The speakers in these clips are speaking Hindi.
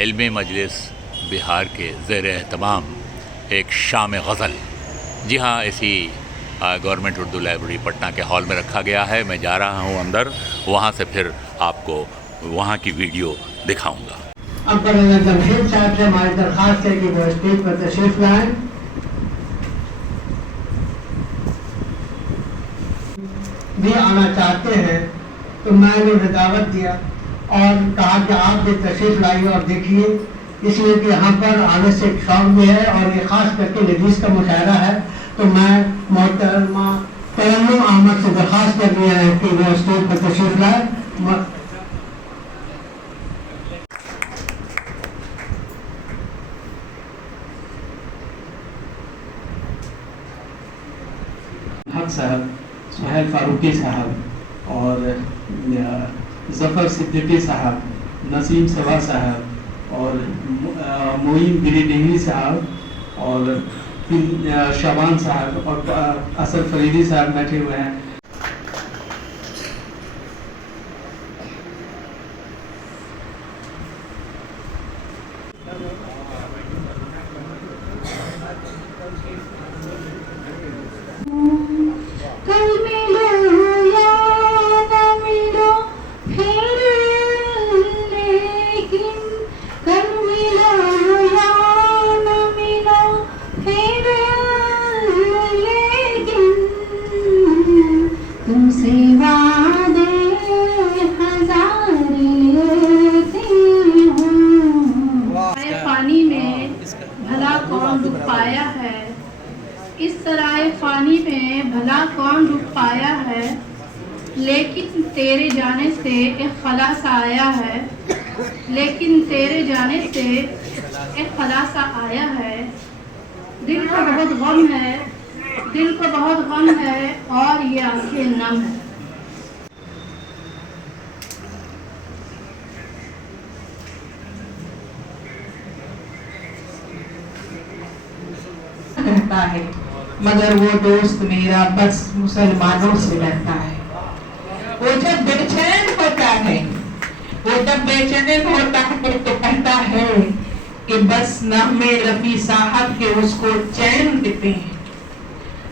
इल्मी मजलिस बिहार के ज़ेर एहतमाम एक शाम गज़ल, जी हाँ, इसी गवर्नमेंट उर्दू लाइब्रेरी पटना के हॉल में रखा गया है। मैं जा रहा हूँ अंदर, वहाँ से फिर आपको वहाँ की वीडियो दिखाऊंगा। अब जमशेद साहब से हमारी दरख्वास्त है कि वो स्टेज पर तशरीफ लाएं। भी आना चाहते हैं तो मैंने उन्हें दावत दिया और कहा कि आप भी तशरीफ लाइए और देखिए, इसलिए कि यहाँ पर आने से एक शौक भी है और ये खास करके लेडीज़ का मुशायरा है। तो मैं मोहतरमा तरन्नुम अहमद से दरख्वास्त कर दिया है कि वो स्टेज पर तशरीफ लाए। हक साहब, सुहेल फारूकी साहब और ज़फ़र सिद्दीकी साहब, नसीम सवा साहब और मोइन गिरिडीनी साहब और शाबान साहब और असद फरीदी साहब बैठे हुए हैं। पानी में भला कौन डूब पाया है, इस सराय पानी में भला कौन डूब पाया है, लेकिन तेरे जाने से एक खलासा आया है, लेकिन तेरे जाने से एक खलासा आया है। दिल को बहुत गम है, दिल को बहुत गम है और ये आंखें नम है। कहता है मगर वो दोस्त मेरा बस मुसलमानों से डरता है। वो जब बेचैन होता है, वो जब बेचैन होता है तो कहता है कि बस नग़्मे रफ़ी साहब के उसको चैन देते हैं।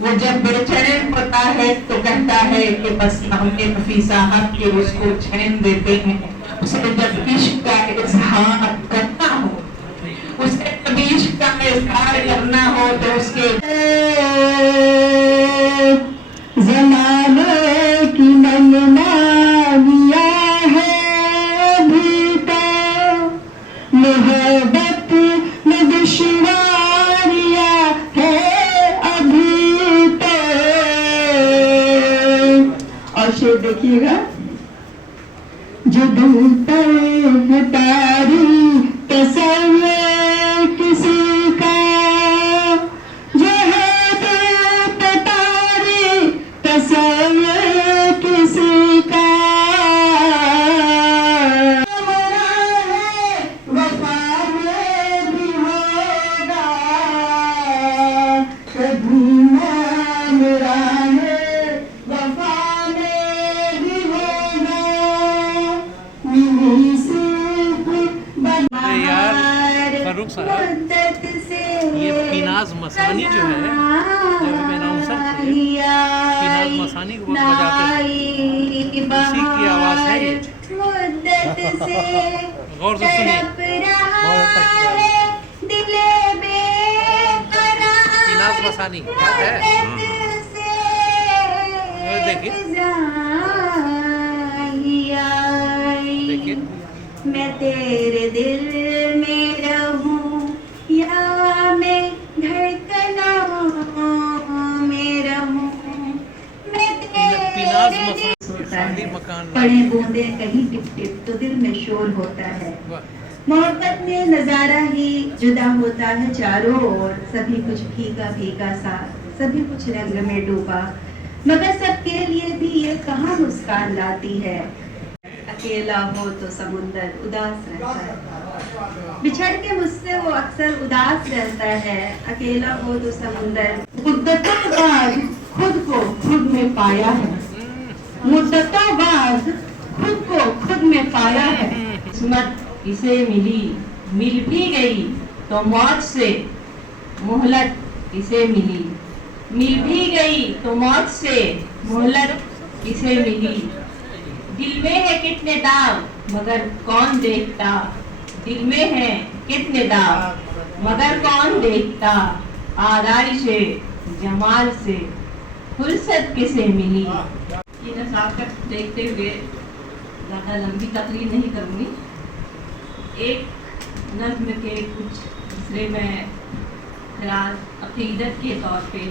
वो जब बेचैन होता है तो कहता है कि बस नग़्मे रफ़ी साहब के उसको चैन देते हैं। उसे जब इश्क का इज़हार करना हो, उसे जब इश्क का इज़हार करना हो तो उसके ज़माने की मनमानिया है अभी तो, मोहब्बत में दुश्वारिया है अभी तो। और शेर देखिएगा, जो ढूंढते हैं तारी तस्वीर किसी का, जो है दिल पे तारी तस्वीर किसी का। मरा है वफा में भी होगा, कभी ना मेरा है वफा में भी होगा। मिली सिर्फ फारूक साहब, ये पिनाज मसानी जो है, जब हम अनाउंसर थे, पिनाज मसानी को बजाते थे, उसी की आवाज़ है ये। गौर से सुनिए, पिनाज मसानी क्या है, देखिए देखिए। मैं तेरे दिल में रहूं या मैं धड़कनों में रहूं, मैं पिनाज तेरे मसानी मकान पड़े बूंदे कहीं टिप टिप तो दिल में शोर होता है। मोहब्बत में नजारा ही जुदा होता है चारों ओर, सभी कुछ भीगा भीगा सा, सभी कुछ रंग में डूबा, मगर सबके लिए भी ये कहाँ मुस्कान लाती है। अकेला हो तो समुंदर उदास रहता है, बिछड़ के मुझसे वो अक्सर उदास रहता है। अकेला हो तो समुंदर मुद्दतों बाद खुद को खुद में पाया है, मुद्दतों बाद खुद को खुद में पाया है। किस्मत इसे मिली मिल भी गई तो मौत से मोहलत किसे मिली। मिल भी गई तो मौत से मोहलत किसे मिली। दिल में है कितने दाग मगर कौन देखता। दिल में है कितने दाग मगर कौन देखता। आराइशे जमाल से फुर्सत किसे मिली। ये नज़ाकत देखते हुए ज़्यादा लंबी तकरीर नहीं करूँगी। एक नज़्म के कुछ दूसरे में ख़याल अक़ीदत के तौर पे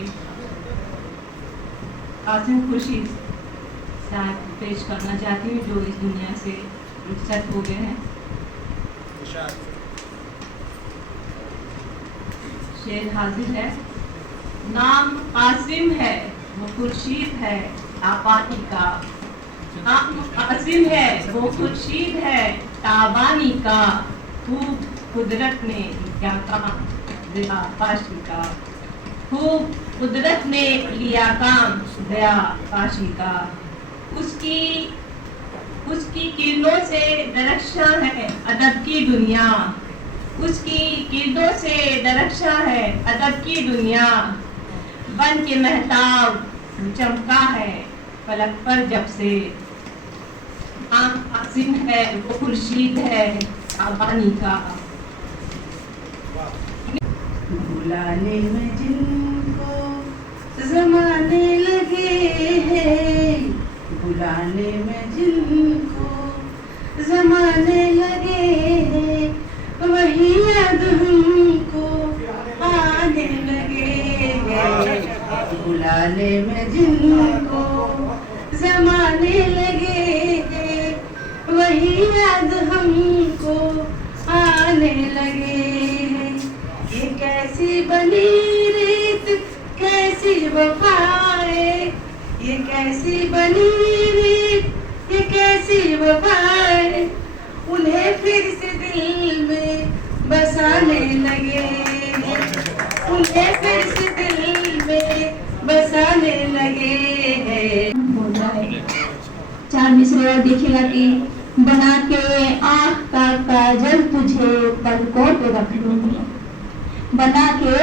कासिम खुर्शीद साहब पेश करना चाहती हूँ, जो इस दुनिया से रुखसत हो गए हैं। शेर हाजिर है। नाम कासिम है वो खुर्शीद है ताबानी का। नाम कासिम है वो खुर्शीद है ताबानी का। खूब कुदरत ने क्या काम दिया पाशी का। खूब कुदरत ने लिया काम दया पाशी का। उसकी किरणों से दरख्शां है अदब की दुनिया। उसकी किरणों से दरख्शां है अदब की दुनिया। बन के महताब चमका है फलक पर जब से। नाम कासिम है वो खुर्शीद है ताबानी का। बुलाने में जिनको ज़माने लगे हैं। बुलाने में जिनको ज़माने लगे हैं वही याद हमको आने लगे हैं। बुलाने में जिनको ज़माने लगे हैं वही याद हमको आने लगे हैं। ये कैसी बनी रीत कैसी वफाए। ये कैसी बनी रीत ये कैसी वफाए। उन्हें फिर से दिल में बसाने लगे हैं। उन्हें फिर से दिल में बसाने लगे हैं। हो जाए चार मिसरे और देखिएगा कि बना के आँख का काजल तुझे पलकों पे रख लूंगी। बना के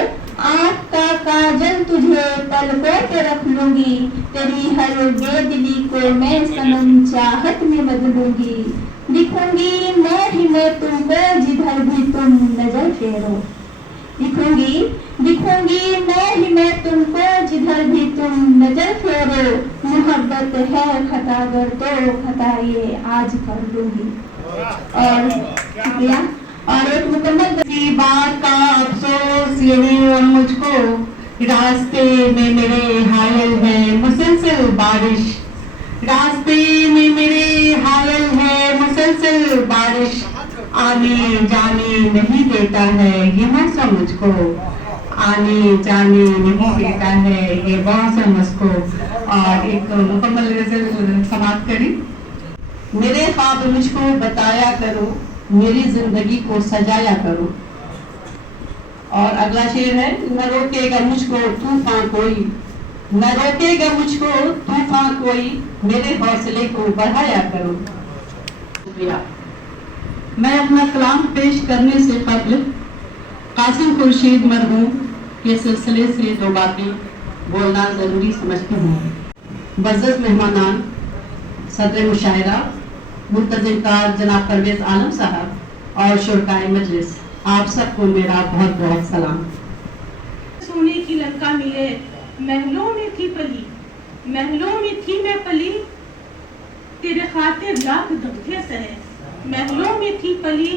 आँख का काजल तुझे पलकों पे रख लूंगी। तेरी हर बेदिली को मैं सनम चाहत में बदलूंगी। दिखूंगी मैं ही मैं तुमको जिधर भी तुम नजर फेरो। दिखूंगी मैं ही मैं तुमको जिधर भी तुम नजर फेरो। मोहब्बत है खतागर तो खता ये आज कर लूंगी। और शुक्रिया। और एक मुकम्मल की बात का अफसोस ये हुआ मुझको। रास्ते में मेरे हायल है मुसलसल बारिश। रास्ते में मेरे हायल है मुसलसल बारिश। आने जाने नहीं देता है ये मौसम मुझको। आने जाने नहीं देता है ये मौसम मुझको। और एक मुकम्मल गज़ल समाप्त करी। मेरे ख्वाब मुझको बताया करो मेरी जिंदगी को सजाया करो। और अगला शेर है। न रोकेगा मुझको तूफान कोई। न रोकेगा मुझको तूफान कोई मेरे हौसले को बढ़ाया करो। शुक्रिया। मैं अपना कलाम पेश करने से कबल कासिम खुर्शीद मरहूम के सिलसिले से दो बातें बोलना जरूरी समझती हूँ। बज़्ज़त मेहमानान, सदर मुशायरा मुंतज़िम जनाब परवेज़ आलम साहब और शुरकाए मजलिस, आप सबको मेरा बहुत बहुत सलाम। सोने की लंका मिले महलों में थी पली। महलों में थी मैं पली तेरे खातिर लाख दुख थे सहे। महलों में थी पली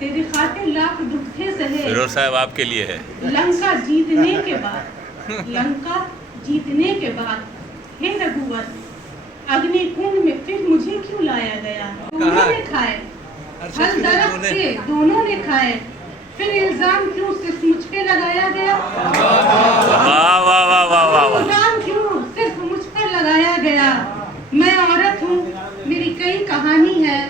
तेरे खातिर लाख दुख थे सहे। फिरोज साहब आपके लिए है। लंका जीतने के बाद लंका जीतने के बाद हे रघुवर अग्नि कुंड में फिर मुझे क्यों लाया गया। दोनों ने खाए फल दरख्त से, दोनों ने खाए, फिर इल्जाम क्यों सिर्फ मुझ पे लगाया गया। वाह वाह वाह वाह वाह। इल्जाम क्यों सिर्फ मुझ पर लगाया गया। मैं औरत हूँ मेरी कई कहानी है।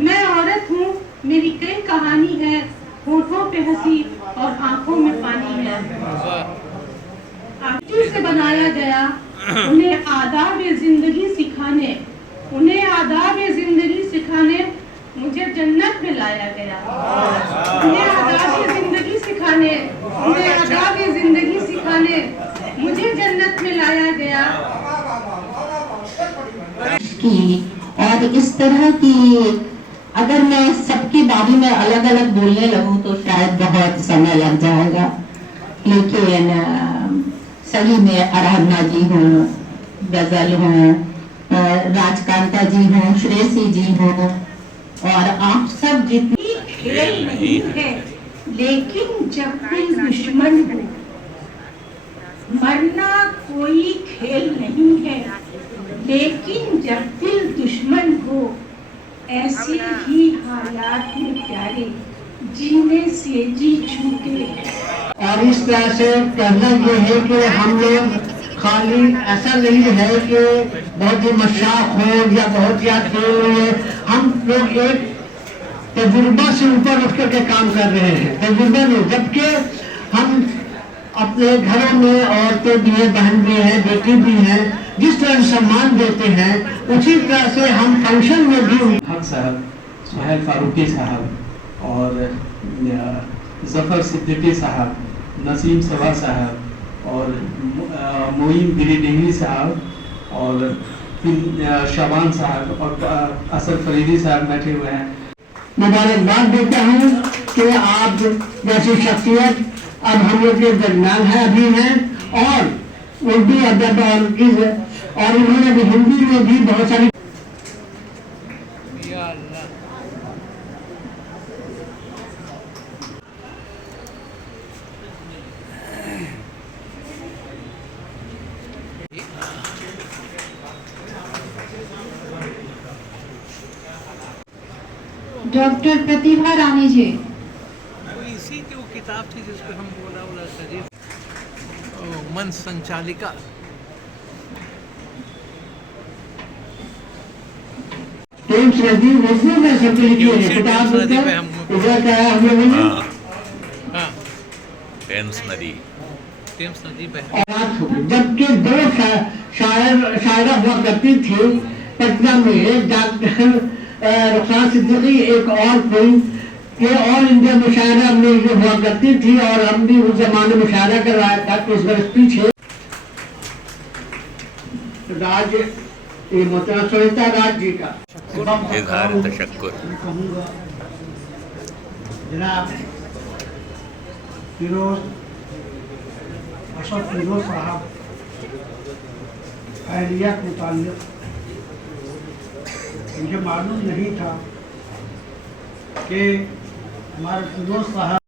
मैं औरत हूँ मेरी कई कहानी है। होठों पे हंसी और आंखों में पानी है। मिट्टी से बनाया गया उन्हें आदाब जिंदगी सिखाने। उन्हें आदाब जिंदगी सिखाने मुझे जन्नत में लाया गया। उन्हें आदाब जिंदगी सिखाने, उन्हें आदाब जिंदगी सिखाने मुझे जन्नत में लाया गया। की और इस तरह की अगर मैं सबके बारे में अलग अलग बोलने लगूं तो शायद बहुत समय लग जाएगा, लेकिन सही में आराधना जी हों, गजल हों, राजकांता जी हों, श्रेयसी जी हों और आप सब जितनी खेल नहीं है, लेकिन जब कोई दुश्मन हो, मरना कोई खेल नहीं है, लेकिन जब दिल दुश्मन हो, ऐसे ही हालात में प्यारे जीने से जी छूटे। और इस तरह से कहना ये है कि हम लोग खाली ऐसा नहीं है कि बहुत ही मशाक हो या बहुत याद हो, हम लोग एक तजुर्बा से ऊपर उठ करके काम कर रहे हैं, तजुर्बा में। जबकि हम अपने घरों में औरतें भी हैं, बहन भी हैं, बेटी भी हैं, जिस तरह सम्मान देते हैं उसी तरह से हम फंक्शन में भी हक साहब, सुहेल फारूकी साहब और जफ़र सिद्दीकी साहब, नसीम सबा साहब और मोईन गिरिडीहरी साहब और शाबान साहब और असद फरीदी साहब बैठे हुए हैं। मुबारकबाद देता हूँ कि आप जैसी शख्सियत अब हम लोग के दरमियान है, अभी हैं, और उर्दू अदब और इन्होंने भी हिंदी में भी बहुत सारी डॉक्टर प्रतिभा रानी जी। वो इसी की वो किताब थी जिसपे हम बोला करिए, मन संचालिका। टेम्स नदी उर्दू में सब लिखी है किताब, इधर क्या है हम लोगों ने हाँ, टेम्स नदी और जबकि दो शायरा हुआ करती थी पटना में, डॉक्टर रुखसार सिद्दीकी एक और कोई, ये ऑल इंडिया मुशायरा में ये हुआ करती थी और हम भी उस जमाने मुशायरा करवाया था कुछ वर्ष पीछे। राज ये मोहतरम सुनीता राज जी का इज़हार तशक्कुर। जनाब फिरोज अशरफ फिरोज साहब खैरिया के मुताल्लिक़ मुझे मालूम नहीं था कि हमारे फिरोज साहब